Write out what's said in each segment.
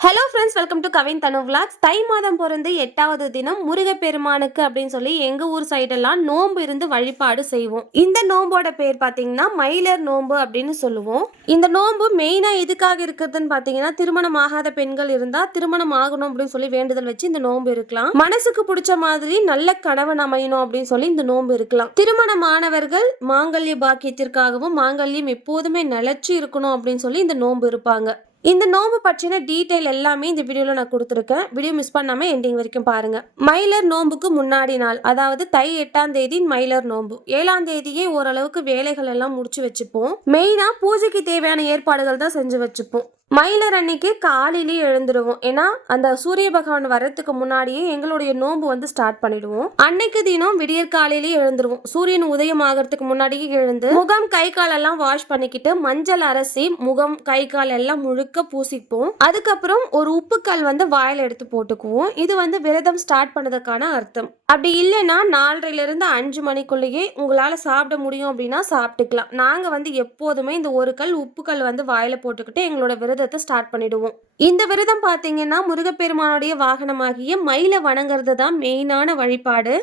Hello friends, welcome to Kavin Thanu vlogs. தை மாதம் பிறந்து 8வது தினம் முருகப்பெருமானுக்கு அப்படின்னு சொல்லி எங்கள் ஊர் சைடெல்லாம் நோன்பு இருந்து வழிபாடு செய்வோம். இந்த நோம்போட பேர் பார்த்தீங்கன்னா மயிலர் நோன்பு அப்படின்னு சொல்லுவோம். இந்த நோன்பு மெயினாக எதுக்காக இருக்கிறதுன்னு பார்த்தீங்கன்னா, திருமணம் ஆகாத பெண்கள் இருந்தால் திருமணம் ஆகணும் அப்படின்னு சொல்லி வேண்டுதல் வச்சு இந்த நோன்பு இருக்கலாம். மனசுக்கு பிடிச்ச மாதிரி நல்ல கணவன் அமையணும் அப்படின்னு சொல்லி இந்த நோன்பு இருக்கலாம். திருமணமானவர்கள் மாங்கல்ய பாக்கியத்திற்காகவும் மாங்கல்யம் எப்போதுமே நிலைச்சு இருக்கணும் அப்படின்னு சொல்லி இந்த நோன்பு இருப்பாங்க. இந்த நோம்பு பற்றின டீட்டெயில் எல்லாமே இந்த வீடியோவில் நான் கொடுத்துருக்கேன். வீடியோ மிஸ் பண்ணாமல் எண்டிங் வரைக்கும் பாருங்கள். மயிலர் நோம்புக்கு முன்னாடி நாள், அதாவது தை 8ஆம் தேதி மயிலர் நோம்பு. 7ஆம் தேதியே ஓரளவுக்கு வேலைகள் எல்லாம் முடிச்சு வச்சுப்போம். மெயினாக பூஜைக்கு தேவையான ஏற்பாடுகள் தான் செஞ்சு வச்சுப்போம். மயிலர் அன்னைக்கு காலையிலேயே எழுந்துருவோம். ஏன்னா அந்த சூரிய பகவான் வர்றதுக்கு முன்னாடியே எங்களுடைய நோன்பு வந்து ஸ்டார்ட் பண்ணிடுவோம். அன்னைக்கு தினம் விடியற் காலையிலேயே எழுந்துருவோம். சூரியன் உதயம் ஆகிறதுக்கு முன்னாடியே எழுந்து முகம் கை கால் எல்லாம் வாஷ் பண்ணிக்கிட்டு மஞ்சள் அரைசி முகம் கை கால் எல்லாம் முழுக்க பூசிப்போம். அதுக்கப்புறம் ஒரு உப்புக்கல் வந்து வாயில எடுத்து போட்டுக்குவோம். இது வந்து விரதம் ஸ்டார்ட் பண்ணதுக்கான அர்த்தம். அப்படி இல்லைன்னா 4:30 5 மணிக்குள்ளேயே உங்களால சாப்பிட முடியும் அப்படின்னா சாப்பிட்டுக்கலாம். நாங்க வந்து எப்போதுமே இந்த ஒரு கல் உப்புக்கல் வந்து வாயில போட்டுக்கிட்டு எங்களோட விரதத்தை ஸ்டார்ட் பண்ணிடுவோம். இந்த விரதம் பார்த்தீங்கன்னா முருகப்பெருமானுடைய வாகனமாகிய மயிலை வணங்குறது தான் மெயினான வழிபாடு.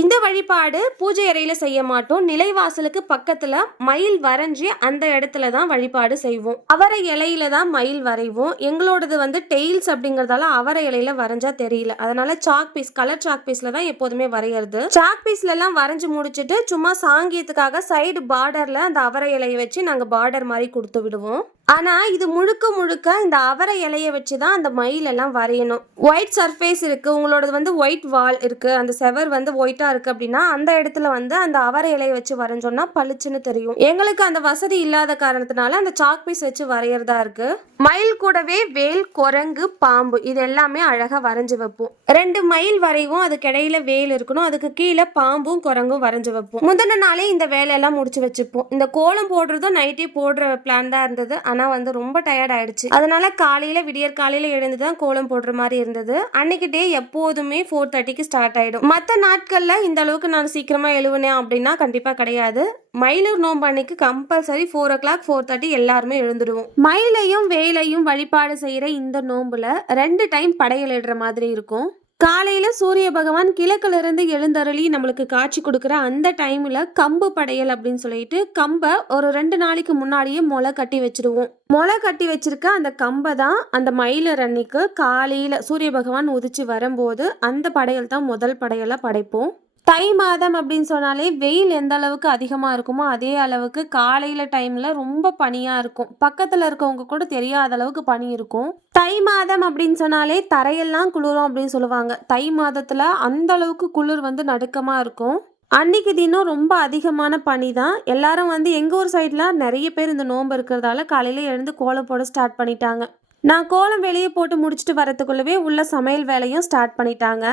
இந்த வழிபாடு பூஜை அறையில செய்ய மாட்டோம். நிலைவாசலுக்கு பக்கத்துல மயில் வரைஞ்சி அந்த இடத்துல தான் வழிபாடு செய்வோம். அவரை இலையில தான் மயில் வரைவோம். எங்களோடது வந்து டெய்ல்ஸ் அப்படிங்கறதால அவரை இலையில வரைஞ்சா தெரியல. அதனால சாக் பீஸ், கலர் சாக் பீஸ்ல தான் எப்போதுமே வரைகிறது. சாக் பீஸ்ல எல்லாம் வரைஞ்சு முடிச்சுட்டு சும்மா சாங்கியத்துக்காக சைடு பார்டர்ல அந்த அவரை இலையை வச்சு நாங்க பார்டர் மாதிரி கொடுத்து விடுவோம். ஆனா இது முழுக்க முழுக்க இந்த அவரை இலையை வச்சுதான் அந்த மயில் எல்லாம் வரையணும். ஒயிட் சர்ஃபேஸ் இருக்கு, உங்களோடது வந்து ஒயிட் வால் இருக்கு, அந்த செவர் வந்து ஒயிட்டா இருக்கு அப்படின்னா அந்த இடத்துல வந்து அந்த அவரை இலையை வச்சு வரைஞ்சோம்னா பளிச்சுன்னு தெரியும். எங்களுக்கு அந்த வசதி இல்லாத காரணத்தினால அந்த சாக் பீஸ் வச்சு வரையறதா இருக்கு. மயில் கூடவே வேல், குரங்கு, பாம்பு இது எல்லாமே அழகா வரைஞ்சு வைப்போம். 2 மயில் வரைவோம், அதுக்கு இடையில வேல் இருக்கணும், அதுக்கு கீழே பாம்பும் குரங்கும் வரைஞ்சு வைப்போம். முந்தின நாளே இந்த வேலையெல்லாம் முடிச்சு வச்சுப்போம். இந்த கோலம் போடுறதும் நைட்டே போடுற பிளான் தான் இருந்தது. ஆனால் வந்து ரொம்ப டயர்ட் ஆயிடுச்சு. அதனால காலையில் விடியற் காலையில் எழுந்து தான் கோலம் போடுற மாதிரி இருந்தது. அன்னைக்கு டே எப்போதுமே 4:30க்கு ஸ்டார்ட் ஆகிடும். மற்ற நாட்களில் இந்த அளவுக்கு நான் சீக்கிரமாக எழுவுனேன் அப்படின்னா கண்டிப்பாக கிடையாது. மயிலூர் நோம்பு அன்னைக்கு கம்பல்சரி 4 o'clock 4:30 எல்லாருமே எழுந்துடுவோம். மயிலையும் வேலையும் வழிபாடு செய்கிற இந்த நோம்புல 2 டைம் படையல் இடுற மாதிரி இருக்கும். காலையில சூரிய பகவான் கிழக்குல இருந்து எழுந்தருளி நம்மளுக்கு காட்சி கொடுக்குற அந்த டைம்ல கம்பு படையல் அப்படின்னு சொல்லிட்டு கம்பை ஒரு 2 நாளைக்கு முன்னாடியே முளை கட்டி வச்சிருவோம். முளை கட்டி வச்சிருக்க அந்த கம்பை தான் அந்த மயிலர் அன்னைக்கு காலையில சூரிய பகவான் உதிச்சு வரும்போது அந்த படையல் தான் முதல் படையலா படைப்போம். தை மாதம் அப்படின்னு சொன்னாலே வெயில் எந்த அளவுக்கு அதிகமாக இருக்குமோ அதே அளவுக்கு காலையில் டைமில் ரொம்ப பனியாக இருக்கும். பக்கத்தில் இருக்கவங்க கூட தெரியாத அளவுக்கு பனி இருக்கும். தை மாதம் அப்படின்னு சொன்னாலே தரையெல்லாம் குளிரும் அப்படின்னு சொல்லுவாங்க. தை மாதத்தில் அந்த அளவுக்கு குளிர் வந்து நடுக்கமாக இருக்கும். அன்னைக்கு தினம் ரொம்ப அதிகமான பனி தான். எல்லாரும் வந்து எங்கள் ஊர் சைடில் நிறைய பேர் இந்த நோன்பு இருக்கிறதால காலையில் எழுந்து கோலம் போட ஸ்டார்ட் பண்ணிட்டாங்க. நான் கோலம் வெளியே போட்டு முடிச்சுட்டு வரத்துக்குள்ளவே உள்ள சமையல் வேலையும் ஸ்டார்ட் பண்ணிட்டாங்க.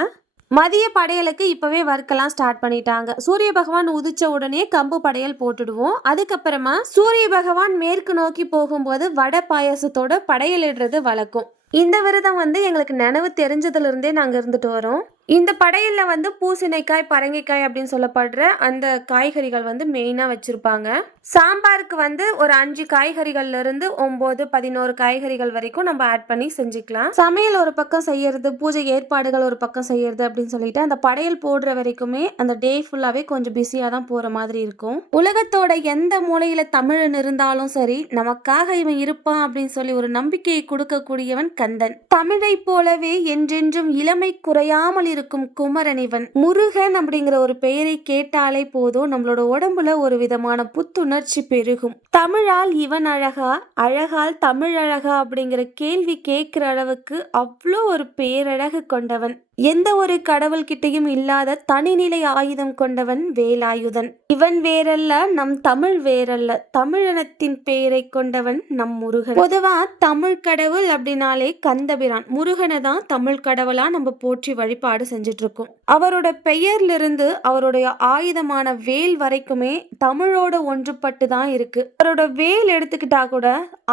மதிய படையலுக்கு இப்பவே வறுக்கலாம் ஸ்டார்ட் பண்ணிட்டாங்க. சூரிய பகவான் உதிச்ச உடனே கம்பு படையல் போட்டுடுவோம். அதுக்கப்புறமா சூரிய பகவான் மேற்கு நோக்கி போகும்போது வடை பாயசத்தோட படையல் இடுறது வழக்கம். இந்த விரதம் வந்து எங்களுக்கு நினைவு தெரிஞ்சதுல இருந்தே நாங்க இருந்துட்டு வரோம். இந்த படையல்ல வந்து பூசணிக்காய், பரங்கிக்காய் அப்படின்னு சொல்லப்படுற அந்த காய்கறிகள் வந்து மெயினா வச்சிருப்பாங்க. சாம்பாருக்கு வந்து ஒரு 5 காய்கறிகள்ல இருந்து 9, 11 காய்கறிகள் வரைக்கும் நம்ம ஆட் பண்ணி செஞ்சுக்கலாம். சமையல் ஒரு பக்கம் செய்யறது, பூஜை ஏற்பாடுகள் ஒரு பக்கம் செய்யறது அப்படின்னு சொல்லிட்டு அந்த படையல் போடுற வரைக்குமே அந்த டே ஃபுல்லாவே கொஞ்சம் பிஸியா தான் போற மாதிரி இருக்கும். உலகத்தோட எந்த மூலையில தமிழன் இருந்தாலும் சரி, நமக்காக இவன் இருப்பான் அப்படின்னு சொல்லி ஒரு நம்பிக்கையை கொடுக்கக்கூடியவன் கந்தன். தமிழை போலவே என்றென்றும் இளமை குறையாமல் இருக்கும் குமரன் இவன். முருகன் அப்படிங்கிற ஒரு பெயரை கேட்டாலே போதும் நம்மளோட உடம்புல ஒரு விதமான புத்துணர்ச்சி பெருகும். தமிழால் இவன் அழகா, அழகால் தமிழ் அழகா அப்படிங்கிற கேள்வி கேட்கிற அளவுக்கு அவ்வளோ ஒரு பேரழகு கொண்டவன். எந்த ஒரு கடவுள்கிட்டையும் இல்லாத தனிநிலை ஆயுதம் கொண்டவன் வேலாயுதன். இவன் வேறல்ல, நம் தமிழ் வேறல்ல, தமிழினத்தின் பெயரை கொண்டவன் நம் முருகன். பொதுவா தமிழ் கடவுள் அப்படின்னாலே கந்தபிரான். முருகனை தான் தமிழ் கடவுளா நம்ம போற்றி வழிபாடு செஞ்சுட்டு இருக்கோம். அவரோட பெயர்ல இருந்து அவருடைய ஆயுதமான வேல் வரைக்குமே தமிழோட ஒன்றுபட்ட வேறுபட்டு தான் இருக்கு. அவரோட வேல் எடுத்துக்கிட்டா கூட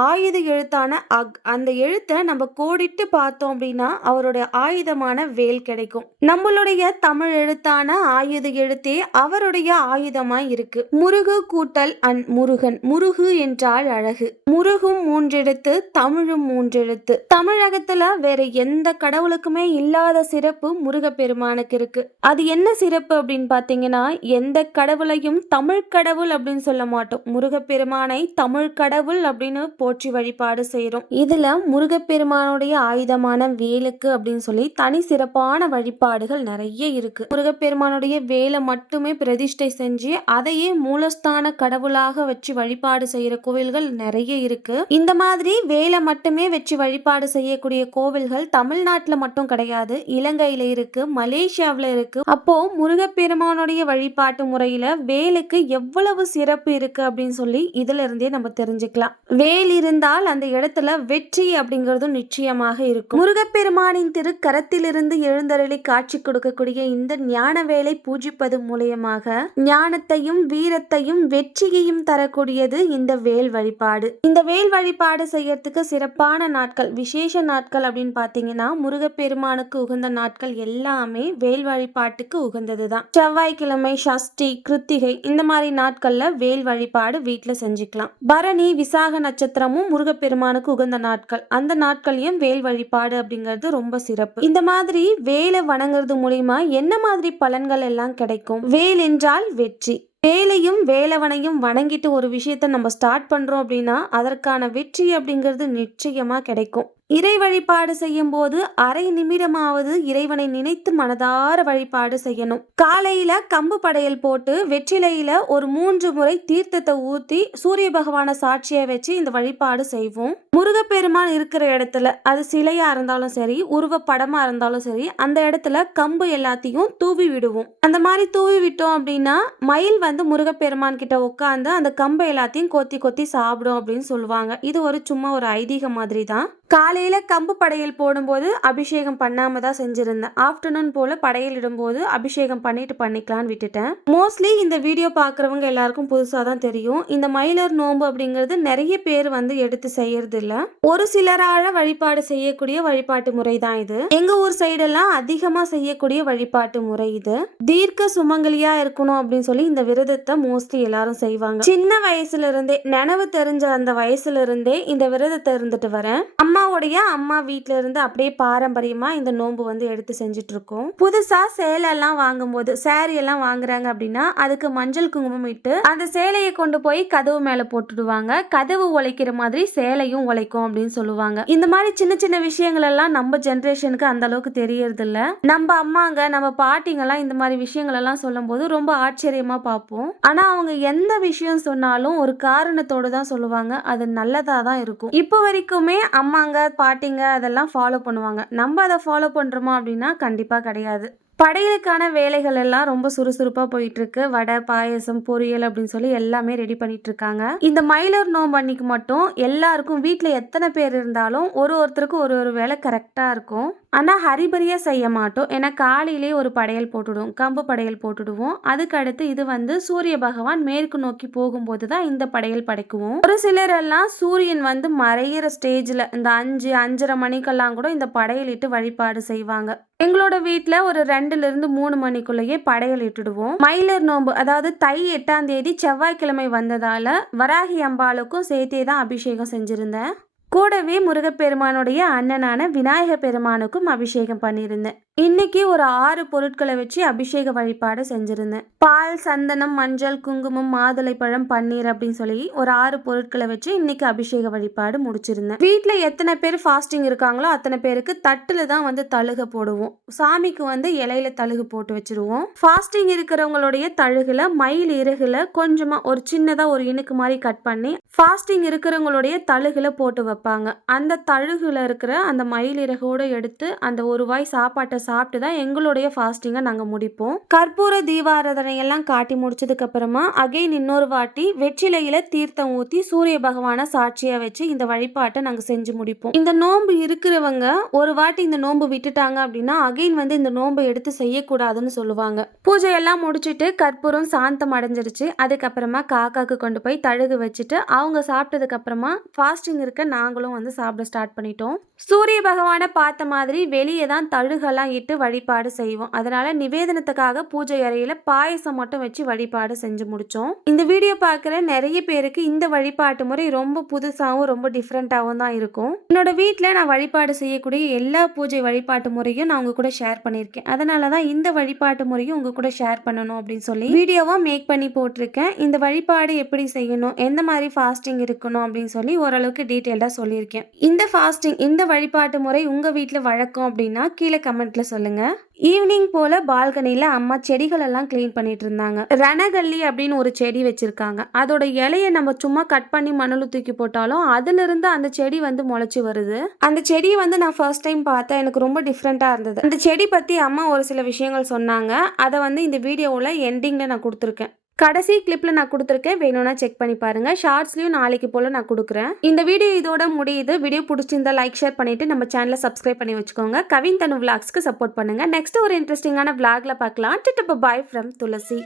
ஆயுத எழுத்தான அக் அந்த எழுத்தை நம்ம கோடிட்டு பார்த்தோம் அப்படின்னா அவருடைய ஆயுதமான வேல் கிடைக்கும். நம்மளுடைய தமிழ் எழுத்தான ஆயுத எழுத்தே அவருடைய ஆயுதமா இருக்கு. முருகு கூட்டல் முருகன். முருகு என்றால் அழகு. முருகும் 3 எழுத்து, தமிழும் 3 எழுத்து. தமிழகத்துல வேற எந்த கடவுளுக்குமே இல்லாத சிறப்பு முருகப்பெருமானுக்கு இருக்கு. அது என்ன சிறப்பு அப்படின்னு பாத்தீங்கன்னா, எந்த கடவுளையும் தமிழ் கடவுள் அப்படின்னு சொல்ல மாட்டோம். முருகப்பெருமானை தமிழ் கடவுள் அப்படின்னு போற்றி வழிபாடு செய்யறோம். இதுல முருகப்பெருமானுடைய ஆயுதமான வேலுக்கு அப்படின்னு சொல்லி தனி சிறப்பான வழிபாடுகள் நிறைய இருக்கு. முருகப்பெருமானுடைய வேலை மட்டுமே பிரதிஷ்டை செஞ்சு அதையே மூலஸ்தான கடவுளாக வச்சு வழிபாடு செய்யற கோவில்கள் நிறைய இருக்கு. இந்த மாதிரி வேலை மட்டுமே வச்சு வழிபாடு செய்யக்கூடிய கோவில்கள் தமிழ்நாட்டுல மட்டும் கிடையாது, இலங்கையில இருக்கு, மலேசியாவில இருக்கு. அப்போ முருகப்பெருமானுடைய வழிபாட்டு முறையில வேலுக்கு எவ்வளவு சிறப்பு இருக்கு அப்படின்னு சொல்லி இதுல இருந்தே நம்ம தெரிஞ்சுக்கலாம். வேல் இருந்தால் அந்த இடத்துல வெற்றி அப்படிங்கறதும் நிச்சயமாக இருக்கும். முருகப்பெருமானின் திருக்கரத்திலிருந்து எழுந்தருளி காட்சி கொடுக்கக்கூடிய இந்த ஞான வேலை பூஜிப்பது மூலியமாக ஞானத்தையும் வீரத்தையும் வெற்றியையும் தரக்கூடியது இந்த வேல் வழிபாடு. இந்த வேல் வழிபாடு செய்யறதுக்கு சிறப்பான நாட்கள், விசேஷ நாட்கள் அப்படின்னு பாத்தீங்கன்னா முருகப்பெருமானுக்கு உகந்த நாட்கள் எல்லாமே வேல் வழிபாட்டுக்கு உகந்ததுதான். செவ்வாய்க்கிழமை, சஷ்டி, கிருத்திகை இந்த மாதிரி நாட்கள்ல வேல் வழிபாடு வீட்டுல செஞ்சுக்கலாம். பரணி, விசாக நட்சத்திரமும் முருகப்பெருமானுக்கு உகந்த நாட்கள். அந்த நாட்களையும் வேல் வழிபாடு அப்படிங்கிறது ரொம்ப சிறப்பு. இந்த மாதிரி வேலை வணங்குறது மூலியமா என்ன மாதிரி பலன்கள் எல்லாம் கிடைக்கும்? வேல் என்றால் வெற்றி. வேலையும் வேலவனையும் வணங்கிட்டு ஒரு விஷயத்த நம்ம ஸ்டார்ட் பண்றோம் அப்படின்னா அதற்கான வெற்றி அப்படிங்கிறது நிச்சயமா கிடைக்கும். இறை வழிபாடு செய்யும் போது அரை நிமிடமாவது இறைவனை நினைத்து மனதார வழிபாடு செய்யணும். காலையில கம்பு படையல் போட்டு வெற்றிலையில ஒரு 3 முறை தீர்த்தத்தை ஊத்தி சூரிய பகவான சாட்சியை வச்சு இந்த வழிபாடு செய்வோம். முருகப்பெருமான் இருக்கிற இடத்துல, அது சிலையா இருந்தாலும் சரி, உருவ படமா இருந்தாலும் சரி, அந்த இடத்துல கம்பு எல்லாத்தையும் தூவி விடுவோம். அந்த மாதிரி தூவி விட்டோம் அப்படின்னா மயில் முருகப்பெருமான் கிட்ட உட்காந்து அந்த கம்பை எல்லாத்தையும் கொத்தி கொத்தி சாப்பிடும் அப்படின்னு சொல்லுவாங்க. இது ஒரு சும்மா ஒரு ஐதீகம் மாதிரி தான். காலையில கம்பு படையல் போடும்போது அபிஷேகம் பண்ணாம தான் செஞ்சிருந்தேன். ஆஃப்டர்நூன் போல படையல் இடும்போது அபிஷேகம் பண்ணிக்கலான்னு விட்டுட்டேன். மோஸ்ட்லி இந்த வீடியோ பாக்குறவங்க எல்லாருக்கும் புதுசா தான் தெரியும். இந்த மயிலர் நோன்பு அப்படிங்கிறது நிறைய பேர் எடுத்து செய்யறது இல்ல. ஒரு சிலரால வழிபாடு செய்யக்கூடிய வழிபாட்டு முறை தான் இது. எங்க ஊர் சைடெல்லாம் அதிகமா செய்யக்கூடிய வழிபாட்டு முறை இது. தீர்க்க சுமங்கலியா இருக்கணும் அப்படின்னு சொல்லி இந்த விரதத்தை மோஸ்ட்லி எல்லாரும் செய்வாங்க. சின்ன வயசுல இருந்தே, நினைவு தெரிஞ்ச அந்த வயசுல இருந்தே இந்த விரதத்தை இருந்துட்டு வரேன். அம்மாவுடைய அம்மா வீட்டுல இருந்து அப்படியே பாரம்பரியமா இந்த நோன்பு எடுத்து செஞ்சுட்டு இருக்கோம். புதுசா சேலை எல்லாம் வாங்கும் போது, சாரி எல்லாம் வாங்குறாங்க அப்படின்னா அதுக்கு மஞ்சள் குங்குமம் இட்டு அந்த சேலையை கொண்டு போய் கதவு மேல போட்டுடுவாங்க. கதவு உழைக்கிற மாதிரி சேலையும் உழைக்கும் அப்படின்னு சொல்லுவாங்க. இந்த மாதிரி சின்ன சின்ன விஷயங்கள் எல்லாம் நம்ம ஜெனரேஷனுக்கு அந்த அளவுக்கு தெரியறது இல்ல. நம்ம அம்மாங்க, நம்ம பாட்டிங்க எல்லாம் இந்த மாதிரி விஷயங்கள் எல்லாம் சொல்லும் போது ரொம்ப ஆச்சரியமா பார்ப்போம். ஆனா அவங்க எந்த விஷயம் சொன்னாலும் ஒரு காரணத்தோடு தான் சொல்லுவாங்க. அது நல்லதா தான் இருக்கும். இப்போ வரைக்குமே அம்மாங்க, பாட்டிங்க அதெல்லாம் ஃபாலோ பண்ணுவாங்க. நம்ம அதை ஃபாலோ பண்றோமா அப்படின்னா கண்டிப்பா கிடையாது. படையலுக்கான வேலைகள் எல்லாம் ரொம்ப சுறுசுறுப்பா போயிட்டு இருக்கு. வடை, பாயசம், பொரியல் அப்படின்னு சொல்லி எல்லாமே ரெடி பண்ணிட்டு இருக்காங்க. இந்த மயிலர் நோன்பு அன்னைக்கு மட்டும் எல்லாருக்கும் வீட்டுல எத்தனை பேர் இருந்தாலும் ஒருத்தருக்கு ஒரு வேலை கரெக்டா இருக்கும். ஆனா ஹரிபரியா செய்ய மாட்டோம். ஏன்னா காலையிலேயே ஒரு படையல் போட்டுடுவோம், கம்பு படையல் போட்டுடுவோம். அதுக்கு அடுத்து இது சூரிய பகவான் மேற்கு நோக்கி போகும்போது தான் இந்த படையல் படைக்குவோம். ஒரு சிலர் எல்லாம் சூரியன் மறையிற ஸ்டேஜ்ல இந்த 5-5:30 மணிக்கெல்லாம் கூட இந்த படையல் இட்டு வழிபாடு செய்வாங்க. எங்களோட வீட்டுல ஒரு 2ல இருந்து 3 மணிக்குள்ளேயே படையல் இட்டுடுவோம். மயிலர் நோன்பு, அதாவது தை 8ஆம் தேதி செவ்வாய்க்கிழமை வந்ததால வராகி அம்பாளுக்கும் சேர்த்தே தான் அபிஷேகம் செஞ்சிருந்தேன். கூடவே முருகப்பெருமானுடைய அண்ணனான விநாயகர் பெருமானுக்கும் அபிஷேகம் பண்ணியிருந்தேன். இன்னைக்கு ஒரு 6 பொருட்களை வச்சு அபிஷேக வழிபாடு செஞ்சிருந்தேன். பால், சந்தனம், மஞ்சள், குங்குமம், மாதுளை பழம், பன்னீர் அப்படின்னு சொல்லி ஒரு 6 பொருட்களை வச்சு இன்னைக்கு அபிஷேக வழிபாடு முடிச்சிருந்தேன். வீட்டுல எத்தனை பேர் ஃபாஸ்டிங் இருக்காங்களோ அத்தனை பேருக்கு தட்டுல தான் தழுக போடுவோம். சாமிக்கு இலையில தழுகு போட்டு வச்சிருவோம். ஃபாஸ்டிங் இருக்கிறவங்களுடைய தழுகுல மயில் இறகுல கொஞ்சமா ஒரு சின்னதா ஒரு இனுக்கு மாதிரி கட் பண்ணி ஃபாஸ்டிங் இருக்கிறவங்களுடைய தழுகுல போட்டு வைப்பாங்க. அந்த தழுகுல இருக்கிற அந்த மயில் இறகோட எடுத்து அந்த ஒரு வாய் சாப்பாட்டை சாப்பிட்டு தான் எங்களுடைய ஃபாஸ்டிங்கை நாங்கள் முடிப்போம். கற்பூர தீபாராதனை எல்லாம் காட்டி முடிச்சதுக்கு அப்புறமா அகைன் இன்னொரு வாட்டி வெற்றிலையில தீர்த்தம் ஊற்றி சூரிய பகவானை சாட்சியாக வச்சு இந்த வழிபாட்டை நாங்கள் செஞ்சு முடிப்போம். இந்த நோன்பு இருக்கிறவங்க ஒரு வாட்டி இந்த நோன்பு விட்டுட்டாங்க அப்படின்னா அகைன் வந்து இந்த நோன்பை எடுத்து செய்யக்கூடாதுன்னு சொல்லுவாங்க. பூஜையெல்லாம் முடிச்சுட்டு கற்பூரம் சாந்தம் அடைஞ்சிருச்சு. அதுக்கப்புறமா காக்காக்கு கொண்டு போய் தழுகு வச்சுட்டு அவங்க சாப்பிட்டதுக்கு அப்புறமா ஃபாஸ்டிங் இருக்க நாங்களும் வந்து சாப்பிட ஸ்டார்ட் பண்ணிட்டோம். சூரிய பகவானை பார்த்த மாதிரி வெளியே தான் தழுகெல்லாம் இட்டு வழிபாடு செய்வோம். அதனால நிவேதனத்துக்காக பூஜை அறையில பாயசம் மட்டும் வச்சு வழிபாடு செஞ்சு முடிச்சோம். இந்த வீடியோ பார்க்குற நிறைய பேருக்கு இந்த வழிபாட்டு முறை ரொம்ப புதுசாகவும் ரொம்ப டிஃப்ரெண்டாகவும் தான் இருக்கும். என்னோட வீட்டில் நான் வழிபாடு செய்யக்கூடிய எல்லா பூஜை வழிபாட்டு முறையும் நான் உங்க கூட ஷேர் பண்ணியிருக்கேன். அதனால தான் இந்த வழிபாட்டு முறையும் உங்க கூட ஷேர் பண்ணணும் அப்படின்னு சொல்லி வீடியோவா மேக் பண்ணி போட்டிருக்கேன். இந்த வழிபாடு எப்படி செய்யணும், எந்த மாதிரி ஃபாஸ்டிங் இருக்கணும் அப்படின்னு சொல்லி ஓரளவுக்கு டீட்டெயில்டாக சொல்லியிருக்கேன். இந்த ஃபாஸ்டிங் இந்த வழிபாட்டு முறை உங்க வீட்டில் வழக்கம் அப்படின்னா கீழே கமெண்ட்ல சொல்லுங்க. ஈவினிங் போல பால்கனியில் அம்மா செடிகள் எல்லாம் கிளீன் பண்ணிட்டு இருந்தாங்க. ரணகல்லி அப்படின்னு ஒரு செடி வச்சிருக்காங்க. அதோட இலையை நம்ம சும்மா கட் பண்ணி மணல் தூக்கி போட்டாலும் அதுல இருந்து அந்த செடி வந்து முளைச்சி வருது. அந்த செடியை வந்து நான் ஃபர்ஸ்ட் டைம் பார்த்தேன். எனக்கு ரொம்ப டிஃப்ரெண்டா இருந்தது. அந்த செடி பத்தி அம்மா ஒரு சில விஷயங்கள் சொன்னாங்க. அதை வந்து இந்த வீடியோவில் எண்டிங்ல நான் கொடுத்துருக்கேன். கடைசி கிளிப்ல நான் கொடுத்துருக்கேன், வேணும்னா செக் பண்ணி பாருங்க. ஷார்ட்ஸ்லயும் நாளைக்கு போல நான் கொடுக்குறேன். இந்த வீடியோ இதோட முடியுது. வீடியோ பிடிச்சிருந்தா லைக் ஷேர் பண்ணிட்டு நம்ம சேனலை சப்ஸ்கிரைப் பண்ணி வச்சுக்கோங்க. கவின் தனு விளாக்ஸ்க்கு சப்போர்ட் பண்ணுங்க. நெக்ஸ்ட் ஒரு இன்ட்ரெஸ்டிங்கான விளாக்ல பார்க்கலாம். பாய் ஃப்ரம் துளசி.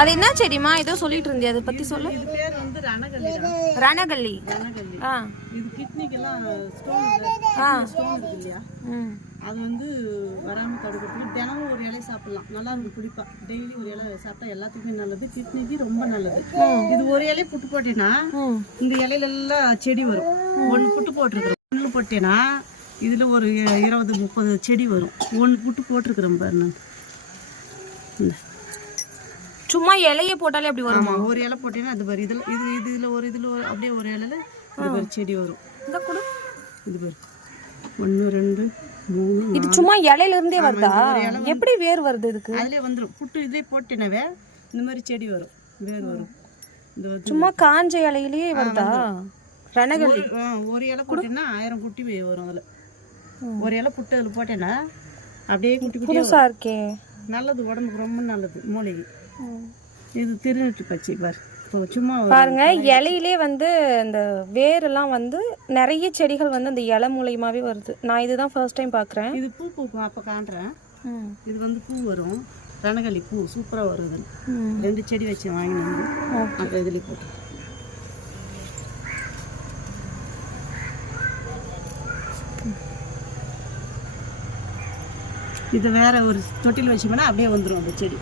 அது என்ன செடிமா ஏதோ சொல்லிட்டு இருந்தே, அதை பத்தி சொல்லு. இது பேர் வந்து ரணகல்லி. ரணகல்லி. இது கிட்னிக்கெல்லாம் ஸ்டோன் இருக்கு இல்லையா, அது வந்து வராம தடுக்கிறதுக்கு தினமும் ஒரு இலை சாப்பிடலாம். நல்லா இருக்கும் புளிப்பா. டெய்லி ஒரு இலை சாப்பிட்டா எல்லாத்துக்குமே நல்லது, கிட்னிக்கு ரொம்ப நல்லது. இது ஒரு இலை புட்டு போட்டேன்னா இந்த இலையில எல்லாம் செடி வரும். ஒன்று புட்டு போட்டிருக்கிறோம். ஒன்று போட்டேன்னா இதுல ஒரு 20-30 செடி வரும். ஒன்று புட்டு போட்டிருக்கிறோம் பாரு. நான் சும்மா இலைய போட்டாலே அப்படி வருமா? ஒரு இலை போட்டீங்கன்னா அது பாரு. இதுல ஒரு அப்படியே ஒரு இலையில இது ஒரு செடி வரும். இந்த கூட இது பாரு 1 2 3. இது சும்மா இலையில இருந்தே வருதா? எப்படி வேர் வருது இதுக்கு? அதுலயே வந்துரும். புட்டு இதுலயே போட்டேனவே இந்த மாதிரி செடி வரும், வேர் வரும். இந்த சும்மா காஞ்ச இலையிலேயே வருதா ரணகல்லி? ஒரு இலை போட்டேன்னா 1000 குட்டி வரும். அதுல ஒரு இலை புட்டு அதுல போட்டேன்னா அப்படியே குட்டி குட்டியா இருக்கே. நல்லது, உடம்புக்கு ரொம்ப நல்லது, மூளைக்கு. இது திருநெட்டு பச்சை பாரு. சும்மா பாருங்க, இலையிலே வந்து இந்த வேரெல்லாம் வந்து நிறைய செடிகள் வந்து அந்த இலை மூலியமாவே வருது. நான் இதுதான் ஃபர்ஸ்ட் டைம் பார்க்குறேன். இது பூ பூக்கும், அப்போ காண்றேன். இது வந்து பூ வரும், ரணகல்லி பூ சூப்பராக வருது. 2 செடி வச்சு வாங்கி வந்து அப்போ இதுலேயே போட்டு இது வேற ஒரு தொட்டில் வச்சோம்னா அப்படியே வந்துடும் அந்த செடி.